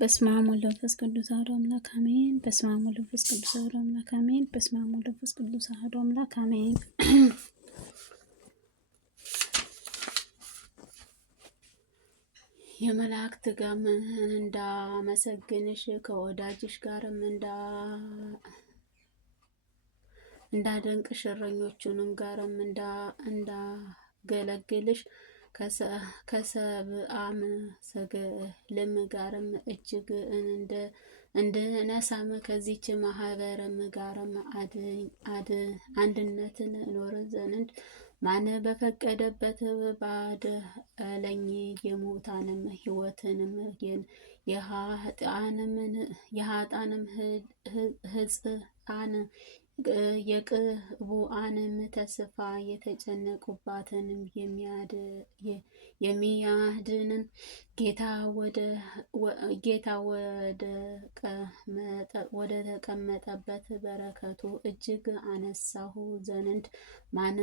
በስመ አብ ወወልድ ወመንፈስ ቅዱስ አሐዱ አምላክ አሜን። በስመ አብ ወወልድ ወመንፈስ ቅዱስ አሐዱ አምላክ አሜን። በስመ አብ ወወልድ ወመንፈስ ቅዱስ አሐዱ አምላክ አሜን። የመላእክት ጋም እንዳመሰግንሽ ከወዳጅሽ ጋርም እንዳደንቅሽ እረኞቹንም ጋርም እንዳገለግልሽ ከሰብአም ሰገልም ጋርም እጅግ እንድነሳም ከዚች ማህበርም ጋርም አንድነትን ኖር ዘንድ ማን በፈቀደበት ባደለኝ የሙታንም ሕይወትንም የኃጥአንም ሕፅአን የቅቡአንም ተስፋ የተጨነቁባትንም የሚያድንን ጌታ ወደ ተቀመጠበት በረከቱ እጅግ አነሳሁ ዘንድ ማን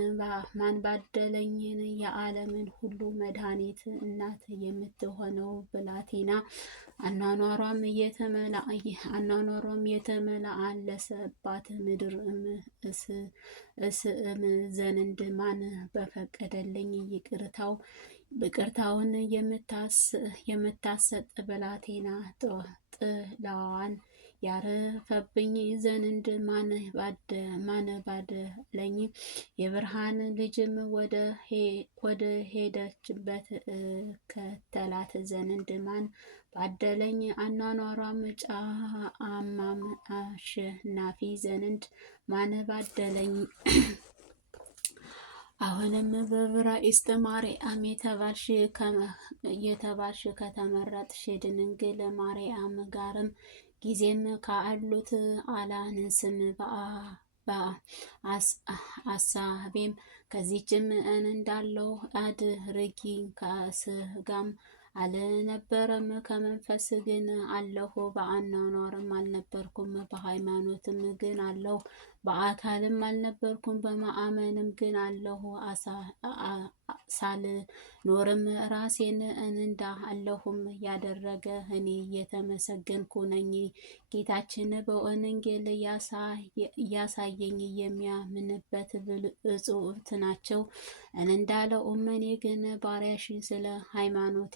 ባደለኝን የዓለምን ሁሉ መድኃኒት እናት የምትሆነው ብላቴና አኗኗሯም የተመላለሰባት ምድርም እስእም ዘንድ ማን በፈቀደልኝ ይቅርታውን የምታሰጥ ብላቴና ጥላዋን ያረፈብኝ ዘንድ ማን ባደለኝ የብርሃን ልጅም ወደ ሄደችበት ከተላት ዘንድ ማን ባደለኝ አኗኗሯም ጫማም አሸናፊ ዘንድ ማን ባደለኝ። አሁንም በዕብራይስጥ ማርያም የተባልሽ ከተመረጥሽ ድንግል ማርያም ጋርም ጊዜም ካሉት አላንስም በአሳቤም ከዚችም እንዳለው አድርጊ። ከስጋም አልነበረም ከመንፈስ ግን አለሁ። በአኗኗርም አልነበርኩም በሃይማኖትም ግን አለሁ። በአካልም አልነበርኩም በማመንም ግን አለሁ። ሳልኖርም ራሴን እንዳለሁም ያደረገ እኔ የተመሰገንኩ ነኝ። ጌታችን በወንጌል ያሳየኝ የሚያምንበት ብፁዓት ናቸው እንዳለው እኔ ግን ባሪያሽ ስለ ሃይማኖት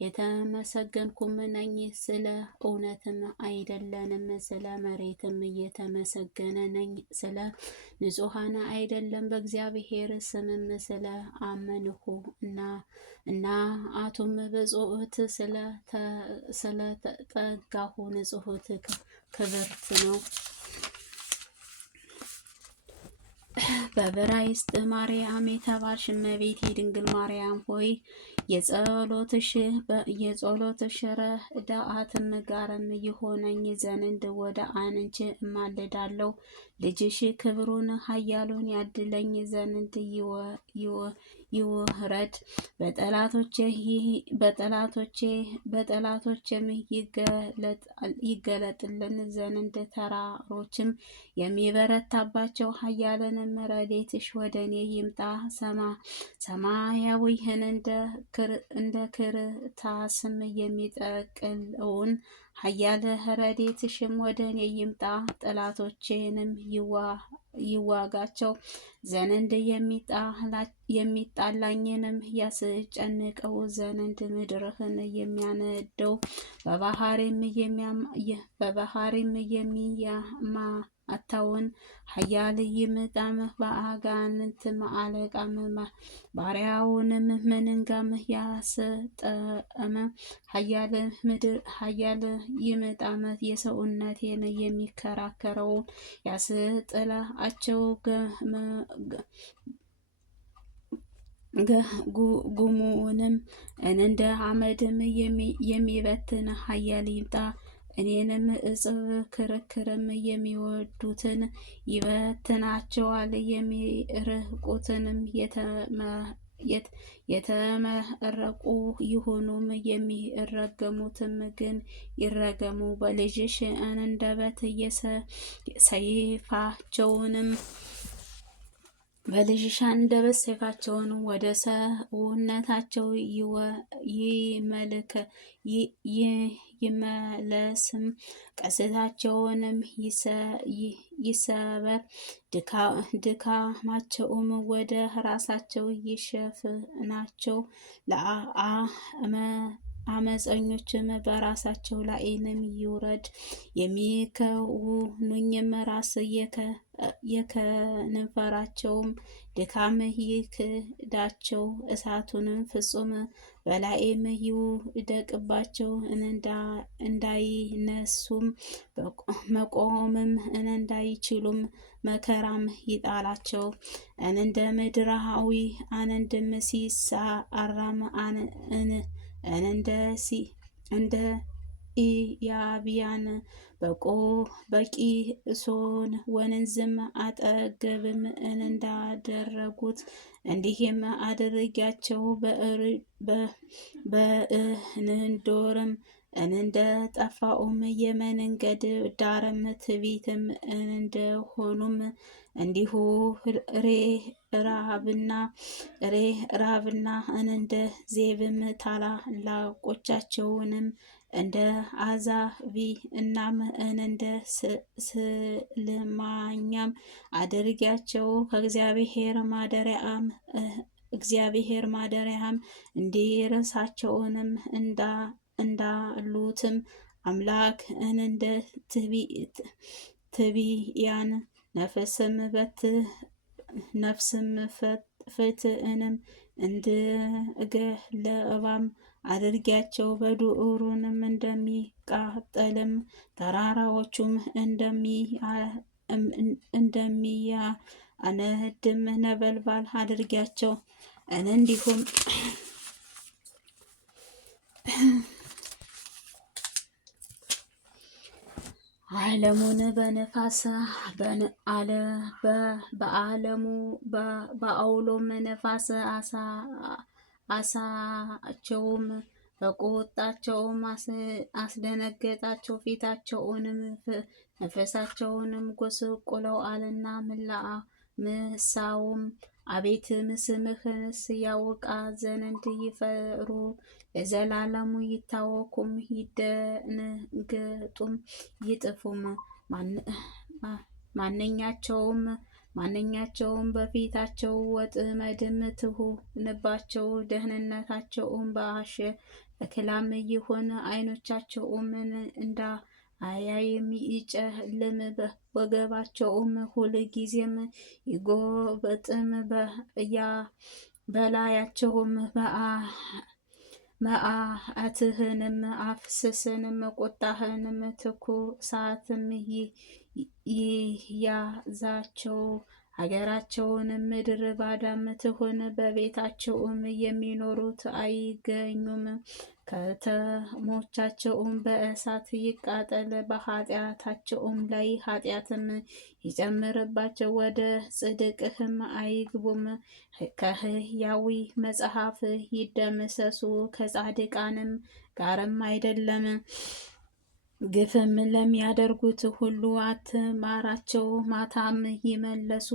የተመሰገንኩም ነኝ። ስለ እውነትም አይደለንም፣ ስለ መሬትም የተመሰገነ ነኝ። ስለ ንጹሐን አይደለም፣ በእግዚአብሔር ስምም ስለ አመንሁ እና አቱም ብፁዓት ስለተጠጋሁ ንጽሕት ክብርት ነው። በዕብራይስጥ ማርያም የተባልሽ እመቤቴ ድንግል ማርያም ሆይ የጸሎትሽ ረድኤትም ጋርም ይሆነኝ ዘንድ ወደ አንቺ እማልዳለሁ። ልጅሽ ክብሩን ኃያሉን ያድለኝ ዘንድ ይውረድ። በጠላቶቼም ይገለጥልን ዘንድ ተራሮችም የሚበረታባቸው ኃያላንም ረድኤትሽ ወደ እኔ ይምጣ። ሰማያዊህን እንደ ክርታስም የሚጠቅልለውን ኃያል ረድኤትሽም ወደ እኔ ይምጣ። ጠላቶቼንም ይዋጋቸው ዘንድ የሚጣላኝንም ያስጨንቀው ዘንድ ምድርህን የሚያነደው በባህሪም የሚያማታውን ኃያል ይምጣም። በአጋንንትም አለቃም ባሪያውንም መንጋም ያስጠመ ኃያል ይምጣም። የሰውነቴን የሚከራከረውን ያስጥላቸው ጉሙንም እንደ አመድም የሚበትን ኃያል ይምጣ። እኔንም እጽፍ ክርክርም የሚወዱትን ይበትናቸዋል። የሚርቁትንም የተመረቁ ይሁኑም፣ የሚረገሙትም ግን ይረገሙ። በልጅሽ አንደበት ሰይፋቸውንም በልጅሽ አንደበት ሰይፋቸውን ወደ ሰውነታቸው ይመለስም፣ ቀስታቸውንም ይሰበር፣ ድካማቸውም ወደ ራሳቸው ይሸፍናቸው። አመፀኞችም በራሳቸው ላይም ይውረድ። የሚከውኑኝም ራስ የከንፈራቸውም ድካም ይክዳቸው። እሳቱንም ፍጹም በላይም ይውደቅባቸው። እንዳይነሱም መቆምም እንዳይችሉም መከራም ይጣላቸው። እንደ ምድራዊ አንድም ሲሳራም እንደ ኢያቢያን በቂሶን ወንዝም አጠገብም እንዳደረጉት እንዲህም አድርጊያቸው። በእንዶርም እንደ ጠፋኡም የመንገድ ዳርም ትዕቢትም እንደሆኑም እንዲሁ ሬራብና እንደ ዜብም ታላላቆቻቸውንም እንደ አዛቪ እናም እንደ ስልማኛም አድርጊያቸው። እግዚአብሔር ማደሪያም እንዲረሳቸውንም እንዳሉትም አምላክ እንደ ትቢያን ነፍስም ፍትእንም እንድገለባም አድርጊያቸው። በዱሩንም እንደሚቃጠልም ተራራዎቹም እንደሚያነድም ነበልባል አድርጊያቸው። እንዲሁም ዓለሙን በነፋስ በአውሎም ነፋስ አሳቸውም፣ በቁጣቸውም አስደነገጣቸው። ፊታቸውንም ነፍሳቸውንም ጎስቁለዋልና ምሳውም አቤት ስምህንስ ያውቃ ዘንድ ይፈሩ፣ ለዘላለሙ ይታወኩም፣ ይደንገጡም፣ ይጥፉም። ማንኛቸውም በፊታቸው ወጥመድም ትሁንባቸው። ደህንነታቸውም በአሽክላም ይሁን። ዓይኖቻቸውም እንዳያይም ይጨልም። ወገባቸውም ሁልጊዜም ይጎበጥም። በላያቸውም መዓትህንም አፍስስንም፣ ቁጣህንም ትኩሳትም ይያዛቸው። ሀገራቸውንም ምድረ ባዳም ትሁን፣ በቤታቸውም የሚኖሩት አይገኙም። ከተሞቻቸውም በእሳት ይቃጠል፣ በኃጢአታቸውም ላይ ኃጢአትም ይጨምርባቸው። ወደ ጽድቅህም አይግቡም፣ ከሕያዊ መጽሐፍ ይደመሰሱ። ከጻድቃንም ጋርም አይደለም። ግፍም ለሚያደርጉት ሁሉ አትማራቸው። ማታም ይመለሱ፣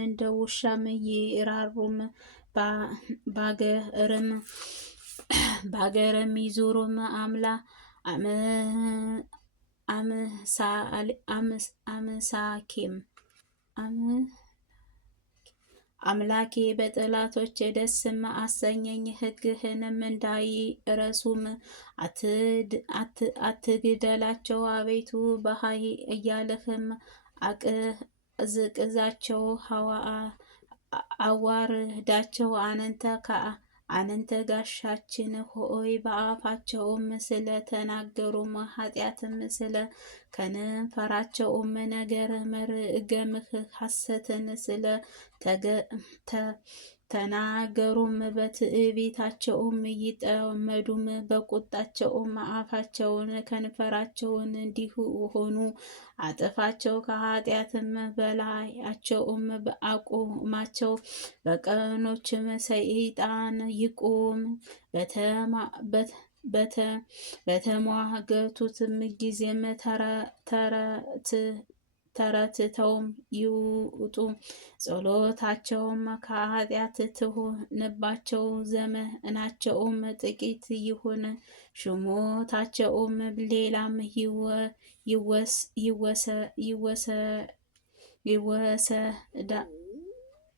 እንደ ውሻም ይራሩም። ባገርም ይዙሩም። አምላኬ በጠላቶች ደስም አሰኘኝ። ሕግህንም እንዳይረሱም አትግደላቸው። አቤቱ በኃያልህም አቅዝቅዛቸው፣ አዋርዳቸው። አንተ ጋሻችን ሆይ በአፋቸውም ስለተናገሩም ኃጢአትም ስለ ከንፈራቸውም ነገር መርገምህ ሐሰትን ስለ ተናገሩም በትዕቢታቸውም ይጠመዱም። በቁጣቸውም አፋቸውን ከንፈራቸውን እንዲሁ ሆኑ። አጥፋቸው፣ ከኃጢአትም በላያቸውም አቁማቸው። በቀኖችም ሰይጣን ይቁም። በተሟገቱትም ጊዜም ተረትተውም ይውጡ። ጸሎታቸውም ከኃጢአት ትሁንባቸው፣ ዘመናቸውም ጥቂት ይሁን። ሹመታቸውም ሌላም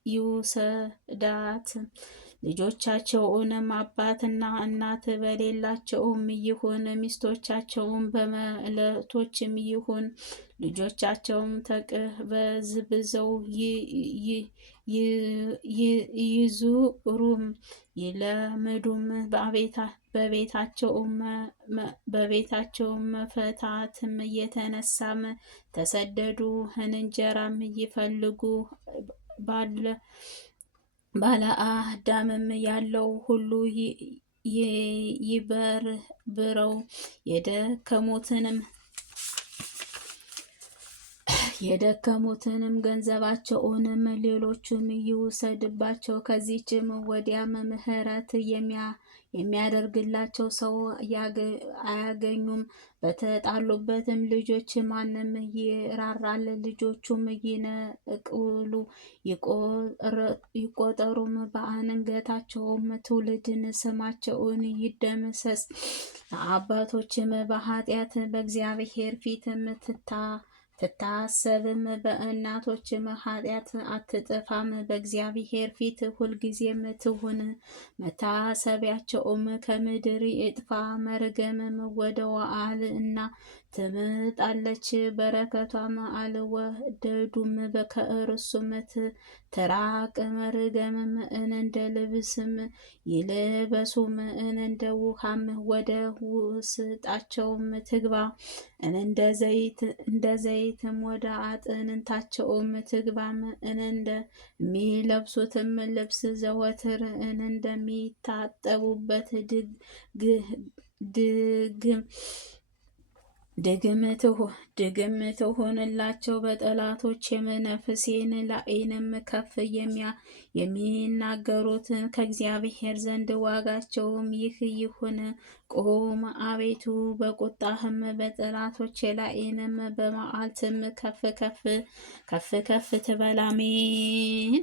ይውሰዳት። ልጆቻቸውንም አባትና እናት በሌላቸውም ይሁን፣ ሚስቶቻቸውም በመለቶችም ይሁን፣ ልጆቻቸውም ተቅበዝብዘው ይዙሩም ይለምዱም። በቤታቸውም መፈታትም የተነሳም ተሰደዱ። እንጀራም ይፈልጉ ባለአዳምም ያለው ሁሉ ይበርብረው። የደከሙትንም ገንዘባቸውንም ሌሎቹም ይውሰድባቸው። ከዚህም ወዲያም ምሕረት የሚያደርግላቸው ሰው አያገኙም። በተጣሉበትም ልጆች ማንም ይራራል? ልጆቹም ይነቅሉ ይቆጠሩም፣ በአንገታቸውም ትውልድን ስማቸውን ይደምሰስ። አባቶችም በኃጢአት በእግዚአብሔር ፊትም ትታሰብም፣ በእናቶችም ኃጢአት አትጠፋም። በእግዚአብሔር ፊት ሁልጊዜም ትሁን። መታሰቢያቸውም ከምድር ይጥፋ። መርገምም ወደ ዋዕል እና ትምጣለች። በረከቷም አልወደዱም፣ ከእርሱም ትራቅ። መርገምም እንደ ልብስም ይልበሱም፣ እንደ ውሃም ወደ ውስጣቸውም ትግባ። እንደ ዘይትም ወደ አጥንታቸውም ትግባም። እንደሚለብሱትም ልብስ ዘወትር እንደሚታጠቡበት ድግም ትሆንላቸው። በጠላቶችም ነፍሴን ላይንም ከፍ የሚናገሩትን ከእግዚአብሔር ዘንድ ዋጋቸውም ይህ ይሁን። ቁም አቤቱ በቁጣህም በጠላቶች ላይንም በመዓልትም ከፍ ከፍ ትበል። አሜን።